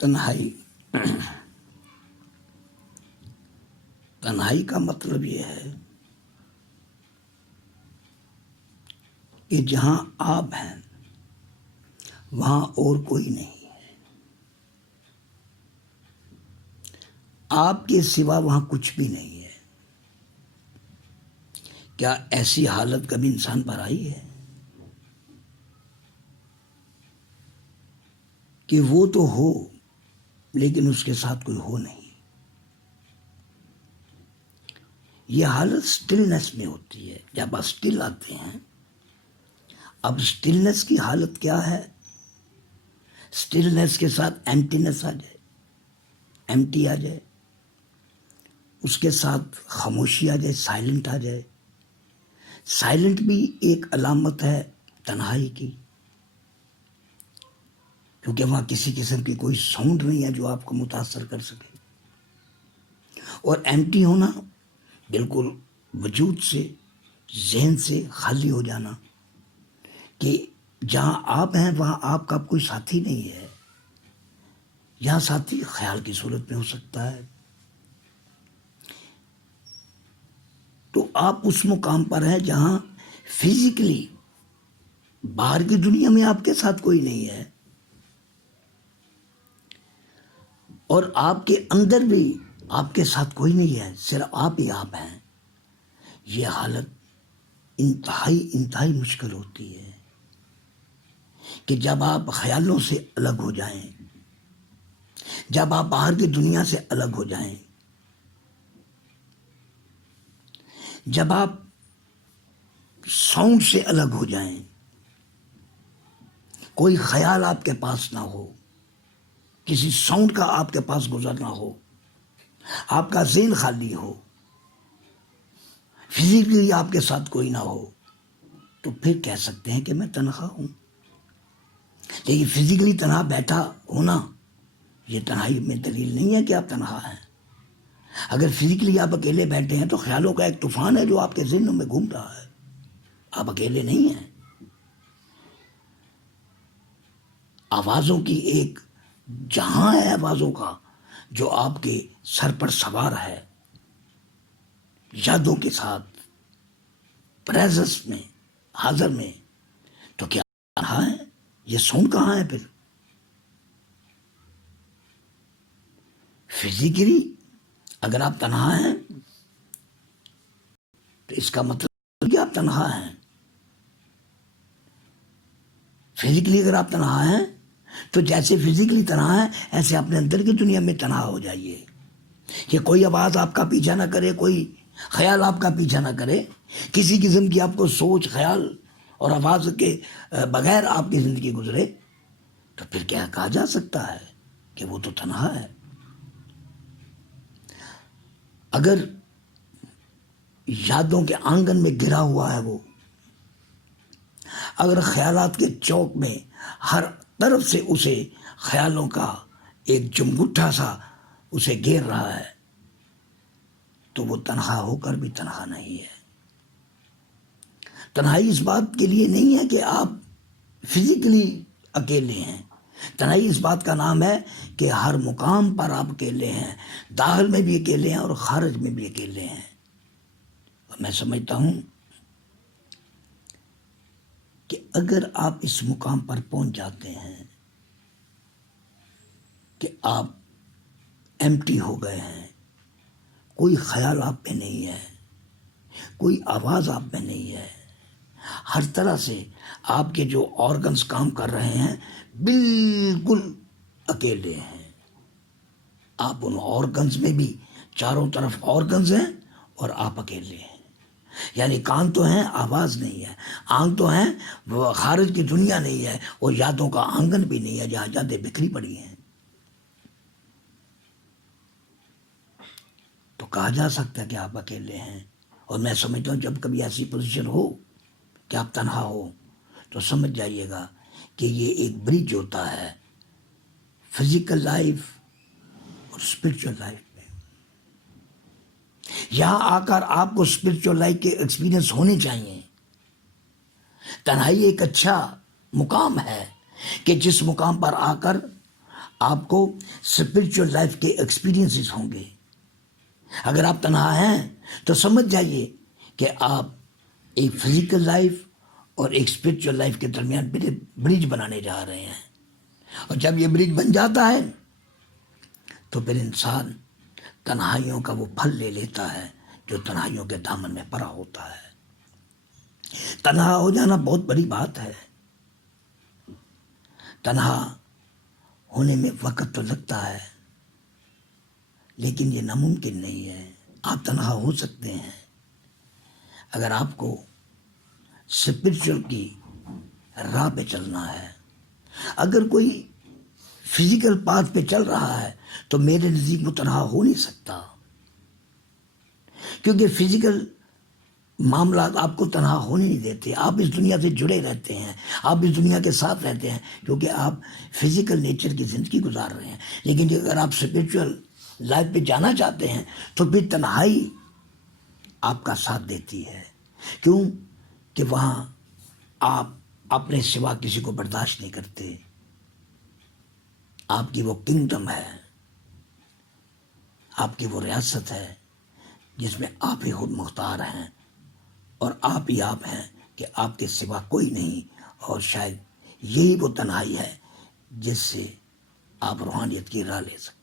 تنہائی کا مطلب یہ ہے کہ جہاں آپ ہیں وہاں اور کوئی نہیں ہے، آپ کے سوا وہاں کچھ بھی نہیں ہے۔ کیا ایسی حالت کبھی انسان پر آئی ہے کہ وہ تو ہو لیکن اس کے ساتھ کوئی ہو نہیں؟ یہ حالت سٹلنس میں ہوتی ہے۔ جب آپ سٹل آتے ہیں، اب سٹلنس کی حالت کیا ہے؟ سٹلنس کے ساتھ ایمٹینس آ جائے، ایمٹی آ جائے، اس کے ساتھ خاموشی آ جائے، سائلنٹ آ جائے۔ سائلنٹ بھی ایک علامت ہے تنہائی کی، کیونکہ وہاں کسی قسم کی کوئی ساؤنڈ نہیں ہے جو آپ کو متاثر کر سکے۔ اور ایمٹی ہونا، بالکل وجود سے، ذہن سے خالی ہو جانا، کہ جہاں آپ ہیں وہاں آپ کا کوئی ساتھی نہیں ہے۔ یہاں ساتھی خیال کی صورت میں ہو سکتا ہے۔ تو آپ اس مقام پر ہیں جہاں فزیکلی باہر کی دنیا میں آپ کے ساتھ کوئی نہیں ہے، اور آپ کے اندر بھی آپ کے ساتھ کوئی نہیں ہے، صرف آپ ہی آپ ہیں۔ یہ حالت انتہائی مشکل ہوتی ہے کہ جب آپ خیالوں سے الگ ہو جائیں، جب آپ باہر کی دنیا سے الگ ہو جائیں، جب آپ ساؤنڈ سے الگ ہو جائیں، کوئی خیال آپ کے پاس نہ ہو، کسی ساؤنڈ کا آپ کے پاس گزرنا ہو، آپ کا ذہن خالی ہو، فزیکلی آپ کے ساتھ کوئی نہ ہو، تو پھر کہہ سکتے ہیں کہ میں تنہا ہوں۔ لیکن فزیکلی تنہا بیٹھا ہونا یہ تنہائی میں دلیل نہیں ہے کہ آپ تنہا ہیں۔ اگر فزیکلی آپ اکیلے بیٹھے ہیں تو خیالوں کا ایک طوفان ہے جو آپ کے ذہنوں میں گھوم رہا ہے، آپ اکیلے نہیں ہیں۔ آوازوں کی ایک جہاں ہے، آوازوں کا جو آپ کے سر پر سوار ہے، یادوں کے ساتھ، پریزنس میں، حاضر میں، تو کیا تنہا ہے؟ یہ ساؤنڈ کہاں ہے پھر؟ فزیکلی اگر آپ تنہا ہیں تو اس کا مطلب کہ آپ تنہا ہیں۔ فزیکلی اگر آپ تنہا ہیں تو جیسے فزیکلی تنہا ہیں ایسے اپنے اندر کی دنیا میں تنہا ہو جائیے، کہ کوئی آواز آپ کا پیچھا نہ کرے، کوئی خیال آپ کا پیچھا نہ کرے، کسی قسم کی آپ کو سوچ، خیال اور آواز کے بغیر آپ کی زندگی گزرے، تو پھر کیا کہا جا سکتا ہے کہ وہ تو تنہا ہے؟ اگر یادوں کے آنگن میں گرا ہوا ہے وہ، اگر خیالات کے چوک میں ہر طرف سے اسے خیالوں کا ایک جمگٹھا سا اسے گھیر رہا ہے، تو وہ تنہا ہو کر بھی تنہا نہیں ہے۔ تنہائی اس بات کے لیے نہیں ہے کہ آپ فزیکلی اکیلے ہیں، تنہائی اس بات کا نام ہے کہ ہر مقام پر آپ اکیلے ہیں، داخل میں بھی اکیلے ہیں اور خارج میں بھی اکیلے ہیں۔ اور میں سمجھتا ہوں کہ اگر آپ اس مقام پر پہنچ جاتے ہیں کہ آپ ایمٹی ہو گئے ہیں، کوئی خیال آپ میں نہیں ہے، کوئی آواز آپ میں نہیں ہے، ہر طرح سے آپ کے جو آرگنز کام کر رہے ہیں بالکل اکیلے ہیں، آپ ان آرگنز میں بھی چاروں طرف آرگنز ہیں اور آپ اکیلے ہیں، یعنی کان تو ہیں، آواز نہیں ہے، آنکھ تو ہیں، وہ خارج کی دنیا نہیں ہے، اور یادوں کا آنگن بھی نہیں ہے جہاں یادیں بکھری پڑی ہیں۔ تو کہا جا سکتا ہے کہ آپ اکیلے ہیں۔ اور میں سمجھتا ہوں جب کبھی ایسی پوزیشن ہو کہ آپ تنہا ہو تو سمجھ جائیے گا کہ یہ ایک برج ہوتا ہے فزیکل لائف اور اسپرچول لائف میں۔ یہاں آ کر آپ کو اسپرچول لائف کے ایکسپیرینس ہونے چاہیے۔ تنہائی ایک اچھا مقام ہے کہ جس مقام پر آ کر آپ کو اسپرچل لائف کے ایکسپیرینسز ہوں گے. اگر آپ تنہا ہیں تو سمجھ جائیے کہ آپ ایک فزیکل لائف اور ایک اسپرچل لائف کے درمیان برج بنانے جا رہے ہیں. اور جب یہ برج بن جاتا ہے تو پھر انسان تنہائیوں کا وہ پھل لے لیتا ہے جو تنہائیوں کے دامن میں پڑا ہوتا ہے. تنہا ہو جانا بہت بڑی بات ہے. تنہا ہونے میں وقت تو لگتا ہے لیکن یہ ناممکن نہیں ہے. آپ تنہا ہو سکتے ہیں اگر آپ کو اسپرچل کی راہ پہ چلنا ہے. اگر کوئی فزیکل پاتھ پہ چل رہا ہے تو میرے نزدیک وہ تنہا ہو نہیں سکتا، کیونکہ فزیکل معاملات آپ کو تنہا ہونے نہیں دیتے. آپ اس دنیا سے جڑے رہتے ہیں، آپ اس دنیا کے ساتھ رہتے ہیں کیونکہ آپ فزیکل نیچر کی زندگی گزار رہے ہیں. لیکن اگر آپ اسپرچل لائف پہ جانا چاہتے ہیں تو پھر تنہائی آپ کا ساتھ دیتی ہے. کیوں کہ وہاں آپ اپنے سوا کسی کو برداشت نہیں کرتے. آپ کی وہ کنگڈم ہے، آپ کی وہ ریاست ہے جس میں آپ ہی خود مختار ہیں اور آپ ہی آپ ہیں کہ آپ کے سوا کوئی نہیں. اور شاید یہی وہ تنہائی ہے جس سے آپ روحانیت کی راہ لے سکتے.